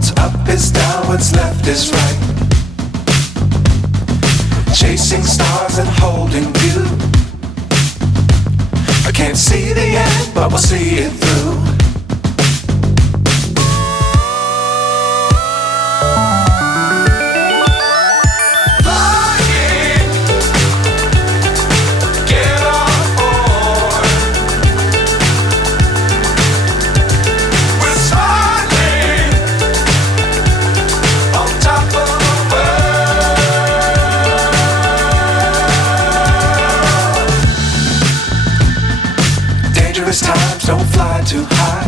What's up is down, what's left is right. Chasing stars and holding you. I can't see the end, but we'll see it through. Times don't fly too high.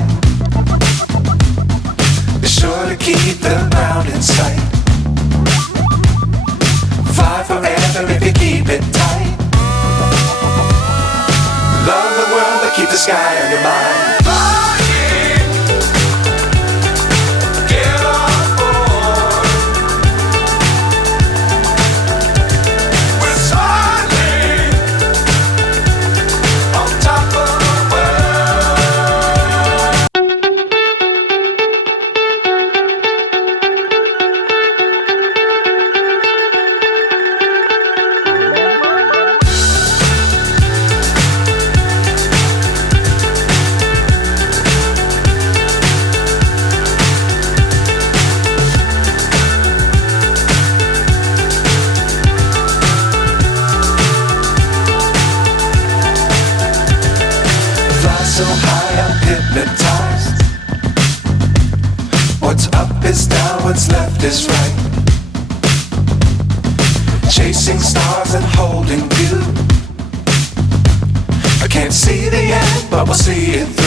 Be sure to keep the ground in sight. Fly forever if you keep it tight. Love the world but keep the sky on your mind. So high I'm hypnotized. What's up is down, what's left is right. Chasing stars and holding you. I can't see the end, but we'll see it through.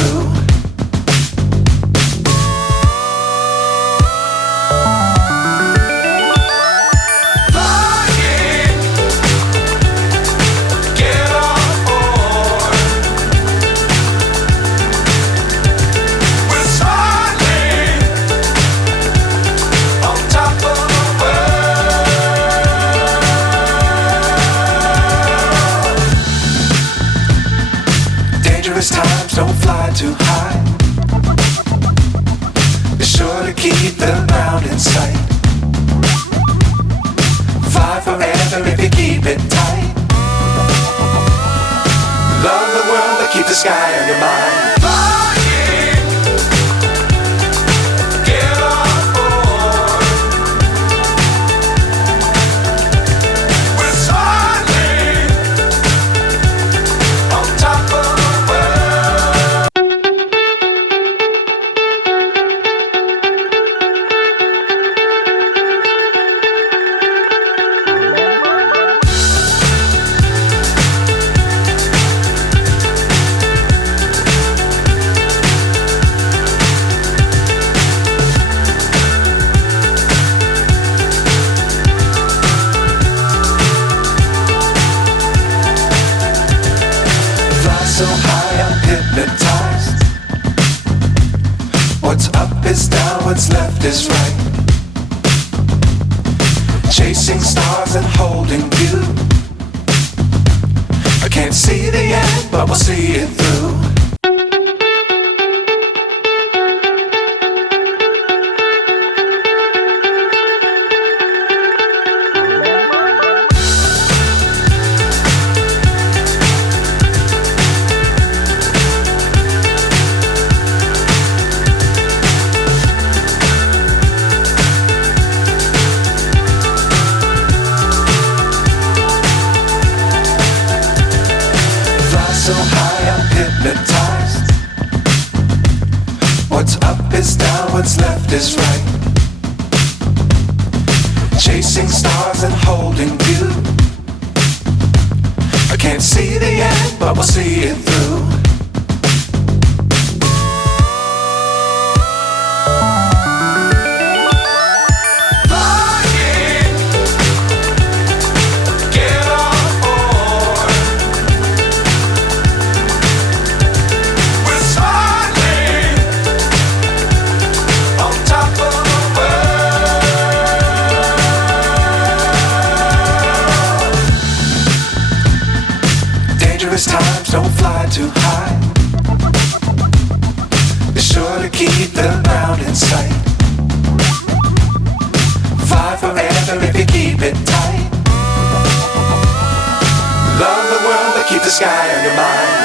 Times don't fly too high. Be sure to keep the ground in sight. Fly forever if you keep it tight. Love the world but keep the sky on your mind. So high I'm hypnotized. What's up is down, what's left is right. Chasing stars and holding you. I can't see the end, but we'll see it through. So high I'm hypnotized. What's up is down, what's left is right. Chasing stars and holding you. I can't see the end, but we'll see it through. Times don't fly too high. Be sure to keep the ground in sight. Fly forever if you keep it tight. Love the world, but keep the sky on your mind.